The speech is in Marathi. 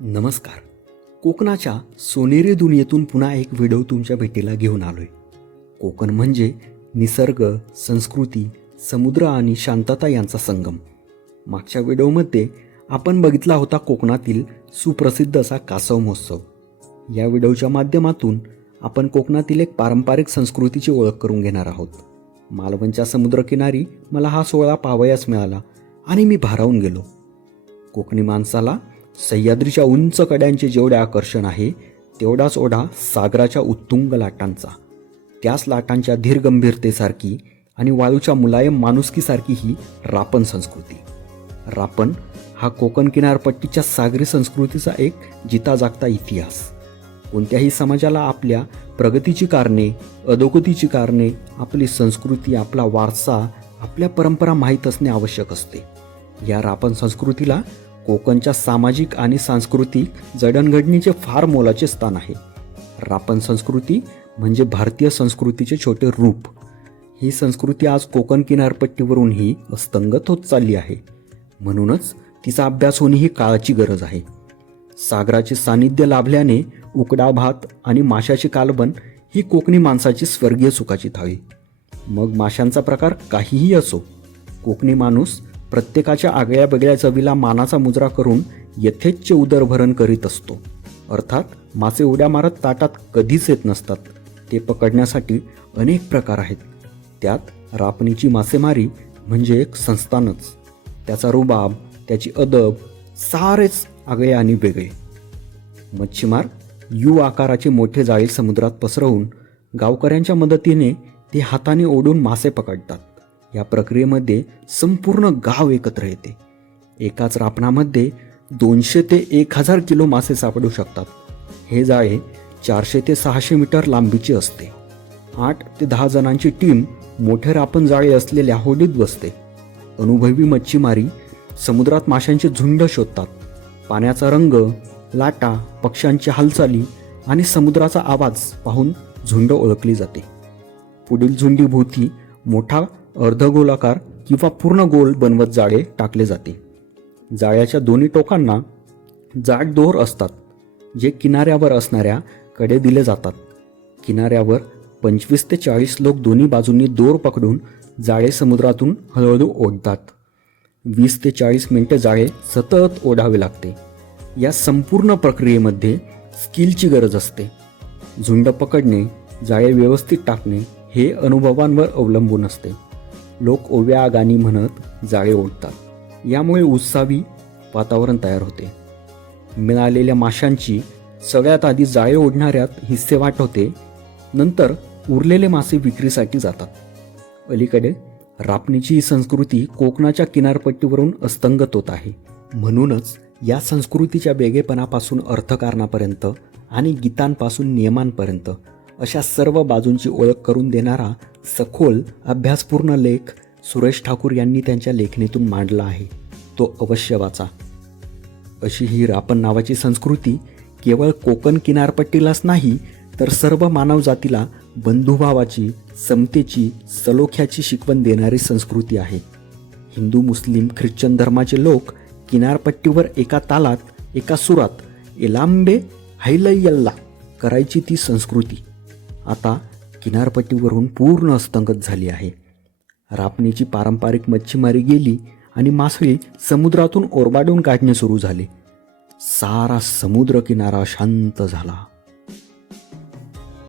नमस्कार. कोकणाच्या सोनेरी दुनियेतून पुन्हा एक व्हिडिओ तुमच्या भेटीला घेऊन आलोय. कोकण म्हणजे निसर्ग, संस्कृती, समुद्र आणि शांतता यांचा संगम. मागच्या व्हिडिओमध्ये आपण बघितला होता कोकणातील सुप्रसिद्ध असा कासव महोत्सव. या व्हिडिओच्या माध्यमातून आपण कोकणातील एक पारंपरिक संस्कृतीची ओळख करून घेणार आहोत. मालवणच्या समुद्रकिनारी मला हा सोहळा पाहावयास मिळाला आणि मी भारावून गेलो. कोकणी माणसाला सह्याद्रीच्या उंच कड्यांचे जेवढे आकर्षण आहे तेवढाच ओढा सागराच्या उत्तुंग लाटांचा. त्याच लाटांच्या धीर गंभीरतेसारखी आणि वाळूच्या मुलायम माणुसकीसारखी ही रापण संस्कृती. रापण हा कोकण किनारपट्टीच्या सागरी संस्कृतीचा एक जिता जागता इतिहास. कोणत्याही समाजाला आपल्या प्रगतीची कारणे, अधोगतीची कारणे, आपली संस्कृती, आपला वारसा, आपल्या परंपरा माहीत असणे आवश्यक असते. या रापण संस्कृतीला कोकणच्या सामाजिक आणि सांस्कृतिक जडणघडणीचे फार मोलाचे स्थान आहे. रापण संस्कृती म्हणजे भारतीय संस्कृतीचे छोटे रूप. ही संस्कृती आज कोकण किनारपट्टीवरूनही अस्तंगत होत चालली आहे. म्हणूनच तिचा अभ्यास होणे ही काळाची गरज आहे. सागराचे सानिध्य लाभल्याने उकडा भात आणि माशाची कालवण ही कोकणी माणसाची स्वर्गीय सुखाची थाळी. मग माशांचा प्रकार काहीही असो, कोकणी माणूस प्रत्येकाच्या आगळ्या वेगळ्या चवीला मानाचा मुजरा करून यथेच्छ उदरभरण करीत असतो. अर्थात मासे उड्या मारत ताटात कधीच येत नसतात. ते पकडण्यासाठी अनेक प्रकार आहेत. त्यात रापणीची मासेमारी म्हणजे एक संस्थानच. त्याचा रुबाब, त्याची अदब सारेच आगळे आणि वेगळे. मच्छीमार यू आकाराचे मोठे जाळे समुद्रात पसरवून गावकऱ्यांच्या मदतीने ते हाताने ओढून मासे पकडतात. या प्रक्रियेमध्ये संपूर्ण गाव एकत्र येते. एकाच रापणामध्ये 200 ते 1000 किलो मासे सापडू शकतात. हे जाळे 400 ते 600 मीटर लांबीचे असते. 8 ते 10 जणांची टीम मोठे रापण जाळे असलेल्या होडीत बसते. अनुभवी मच्छीमारी समुद्रात माशांचे झुंड शोधतात. पाण्याचा रंग, लाटा, पक्ष्यांची हालचाली आणि समुद्राचा आवाज पाहून झुंड ओळखली जाते. पुढील झुंडीभोवती मोठा अर्धगोलाकार किंवा पूर्ण गोल बनवत जाळे टाकले जाते. जाळ्याच्या दोन्ही टोकांना जाड दोर असतात, जे किनाऱ्यावर असणाऱ्या कडे दिले जातात. किनाऱ्यावर 25 ते 40 लोक दोन्ही बाजूंनी दोर पकडून जाळे समुद्रातून हळूहळू ओढतात. 20 ते 40 मिनिटे जाळे सतत ओढावे लागते. या संपूर्ण प्रक्रियेमध्ये स्किलची गरज असते. झुंड पकडणे, जाळे व्यवस्थित टाकणे हे अनुभवांवर अवलंबून असते. लोक ओव्या गाणी म्हणत जाळे ओढतात. यामुळे उत्साही वातावरण तयार होते. मिळालेल्या माशांची सगळ्यात आधी जाळे ओढणाऱ्यात हिस्सेवाट होते. नंतर उरलेले मासे विक्रीसाठी जातात. अलीकडे रापणीची ही संस्कृती कोकणाच्या किनारपट्टीवरून अस्तंगत होत आहे. म्हणूनच या संस्कृतीच्या वेगळेपणापासून अर्थकारणापर्यंत आणि गीतांपासून नियमांपर्यंत अशा सर्व बाजूंची ओळख करून देणारा सखोल अभ्यासपूर्ण लेख सुरेश ठाकूर यांनी त्यांच्या लेखणीतून मांडला आहे. तो अवश्य वाचा. अशी ही रापण नावाची संस्कृती केवळ कोकण किनारपट्टीलाच नाही तर सर्व मानवजातीला बंधुभावाची, समतेची, सलोख्याची शिकवण देणारी संस्कृती आहे. हिंदू, मुस्लिम, ख्रिश्चन धर्माचे लोक किनारपट्टीवर एका तालात, एका सुरात एलांबे हैलयल्ला करायची ती संस्कृती आता किनारपट्टीवरून पूर्ण अस्तंगत झाली आहे. रापणीची पारंपरिक मच्छीमारी गेली आणि मासळी समुद्रातून ओरबाडून काढणे सुरू झाले. सारा समुद्र किनारा शांत झाला.